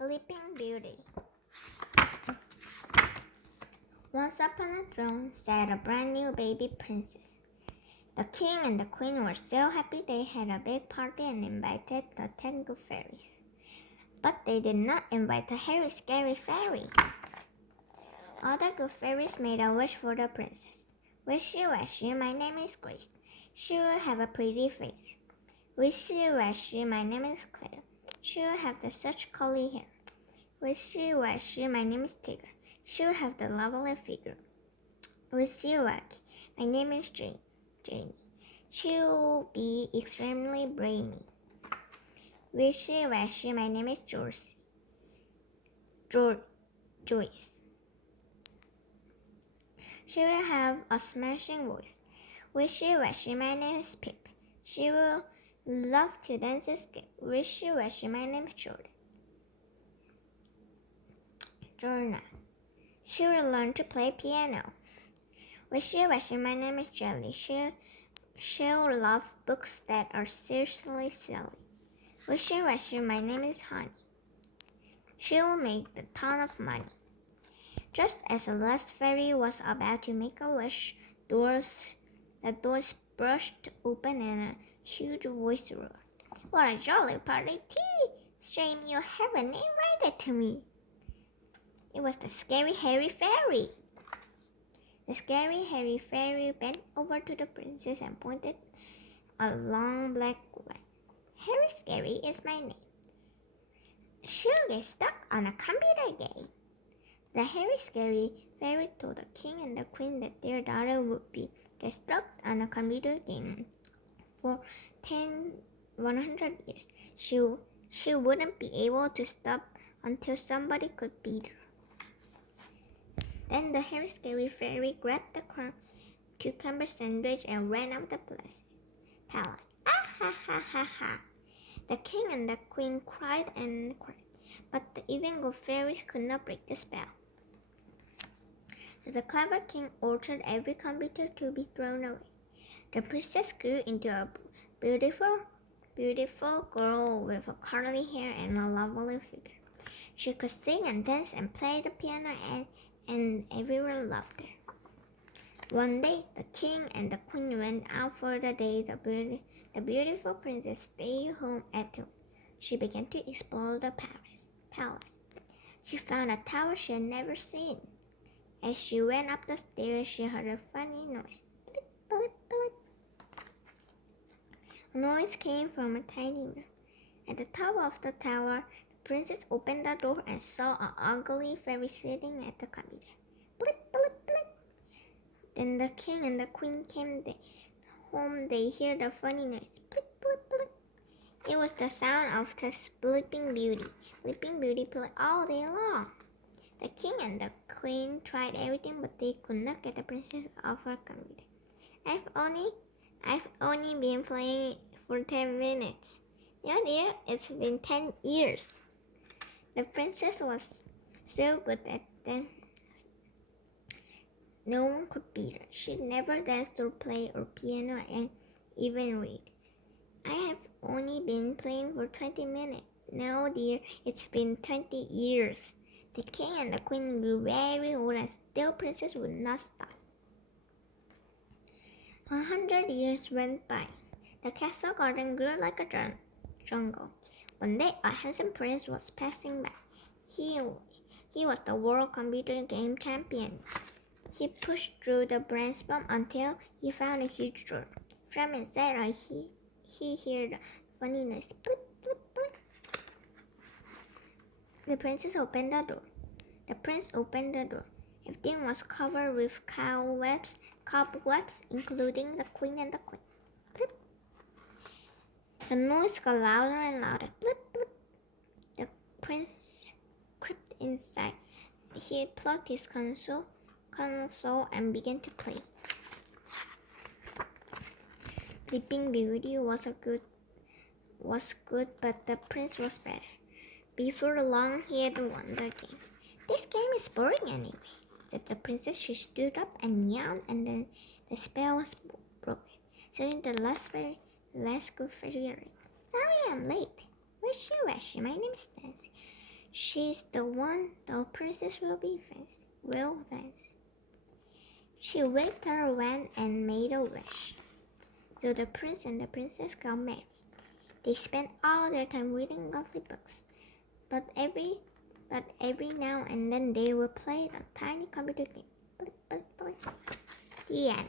Bleeping Beauty. Once upon a throne sat a brand new baby princess. The king and the queen were so happy they had a big party and invited the 10 good fairies. But they did not invite the hairy, scary fairy. All the good fairies made a wish for the princess. Wishy washy, my name is Grace. She will have a pretty face. Wishy washy, my name is Claire. She will have such curly hair. Wishy washy, my name is Tigger. She will have the lovely figure. Wishy washy, my name is Janie. She will be extremely brainy. Wishy washy, my name is Joyce. She will have a smashing voice. Wishy washy, my name is Pip. She will love to dance and skip. Wishy washy, my name is Jorna. She will learn to play piano. Wishy washy, my name is Jelly. She'll love books that are seriously silly. Wishy washy, my name is Honey. She will make a ton of money. Just as the last fairy was about to make a wish, the doors burst open and a huge voice roared. What a jolly party! Shame you haven't invited me. It was the scary hairy fairy. The scary hairy fairy bent over to the princess and pointed a long black line. Hairy Scary is my name. She'll get stuck on a computer game. The hairy scary fairy told the king and the queen that their daughter would get stuck on a computer game for 100 years. She wouldn't be able to stop until somebody could beat her. Then the hairy scary fairy grabbed the cucumber sandwich and ran out the palace. Ah ha ha ha ha! The king and the queen cried and cried, but the even good fairies could not break the spell. The clever king ordered every computer to be thrown away. The princess grew into a beautiful girl with a curly hair and a lovely figure. She could sing and dance and play the piano, and everyone loved her. One day, the king and the queen went out for the day. The beautiful princess stayed home at home. She began to explore the palace. She found a tower she had never seen. As she went up the stairs, she heard a funny noise. Blip, blip, blip. A noise came from a tiny room. At the top of the tower, the princess opened the door and saw an ugly fairy sitting at the computer. Blip, blip, blip. Then the king and the queen came home. They heard the funny noise. Blip, blip, blip. It was the sound of the Bleeping Beauty. Bleeping Beauty played all day long. The king and the queen tried everything, but they could not get the princess off her computer. I've only been playing for 10 minutes. No, dear, it's been 10 years. The princess was so good at them. No one could beat her. She never danced or played or piano and even read. I have only been playing for 20 minutes. No, dear, it's been 20 years. The king and the queen grew very old and still princess would not stop. 100 years went by. The castle garden grew like a jungle. One day, a handsome prince was passing by. He was the world computer game champion. He pushed through the brainstorm until he found a huge door. From inside, he heard a funny noise. Blip, blip, blip. The princess opened the door. The prince opened the door. Everything was covered with cobwebs, including the queen and the queen. Blip. The noise got louder and louder. Blip, blip. The prince crept inside. He plugged his console and began to play. Bleeping Beauty was good, but the prince was better. Before long, he had won the game. This game is boring anyway, said the princess. She stood up and yawned, and then the spell was broken. Suddenly, the last good fairy. Sorry, I'm late. Wishy washy, my name is Nancy. She's the one the princess will fancy. She waved her wand and made a wish. So the prince and the princess got married. They spent all their time reading lovely books, but every now and then they would play a tiny computer game. The end.